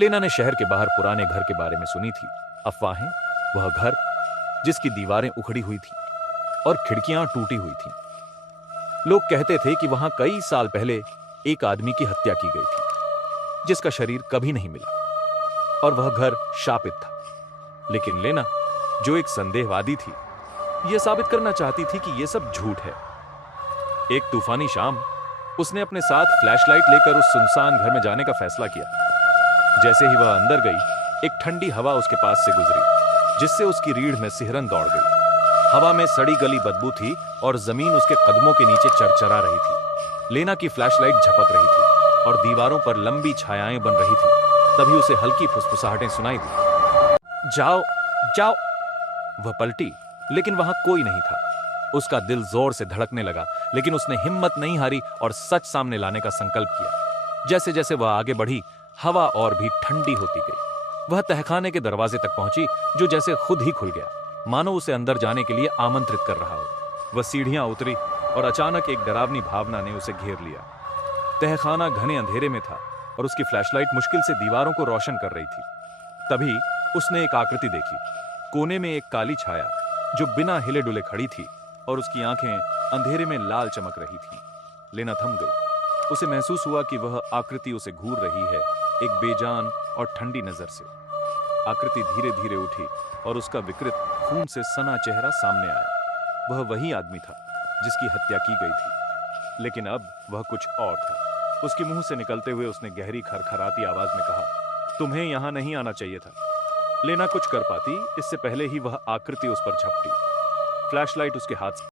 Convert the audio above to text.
लेना ने शहर के बाहर पुराने घर के बारे में सुनी थी। अफवाहें, वह घर जिसकी दीवारें उखड़ी हुई थी और खिड़कियां टूटी हुई थीं। लोग कहते थे कि वहां कई साल पहले एक आदमी की हत्या की गई थी जिसका शरीर कभी नहीं मिला और वह घर शापित था। लेकिन लेना, जो एक संदेहवादी थी, यह साबित करना चाहती थी कि यह सब झूठ है। एक तूफानी शाम उसने अपने साथ फ्लैशलाइट लेकर उस सुनसान घर में जाने का फैसला किया। जैसे ही वह अंदर गई, एक ठंडी हवा उसके पास से गुजरी जिससे उसकी रीढ़ में सिहरन दौड़ गई। हवा में सड़ी गली बदबू थी और जमीन उसके कदमों के नीचे चरचरा रही थी। लेना की फ्लैशलाइट झपक रही थी और दीवारों पर लंबी छायाएं बन रही थी। तभी उसे हल्की फुसफुसाहटें सुनाई दी। जाओ, जाओ। वह पलटी, लेकिन वहां कोई नहीं था। उसका दिल जोर से धड़कने लगा, लेकिन उसने हिम्मत नहीं हारी और सच सामने लाने का संकल्प किया। जैसे जैसे वह आगे बढ़ी, हवा और भी ठंडी होती गई। वह तहखाने के दरवाजे तक पहुंची, जो जैसे खुद ही खुल गया, मानो उसे अंदर जाने के लिए आमंत्रित कर रहा हो। वह सीढ़ियां उतरी और अचानक एक डरावनी भावना ने उसे घेर लिया। तहखाना घने अंधेरे में था और उसकी फ्लैशलाइट मुश्किल से दीवारों को रोशन कर रही थी। तभी उसने एक आकृति देखी। कोने में एक काली छाया जो बिना हिले डुले खड़ी थी और उसकी आंखें अंधेरे में लाल चमक रही थीं। लेना थम गई। उसे महसूस हुआ कि वह आकृति उसे घूर रही है, एक बेजान और ठंडी नजर से। आकृति धीरे धीरे उठी और उसका विकृत, खून से सना चेहरा सामने आया। वह वही आदमी था जिसकी हत्या की गई थी, लेकिन अब वह कुछ और था। उसके मुंह से निकलते हुए उसने गहरी खरखराती आवाज में कहा, तुम्हें यहां नहीं आना चाहिए था। लेना कुछ कर पाती इससे पहले ही वह आकृति उस पर झपटी। फ्लैशलाइट उसके हाथ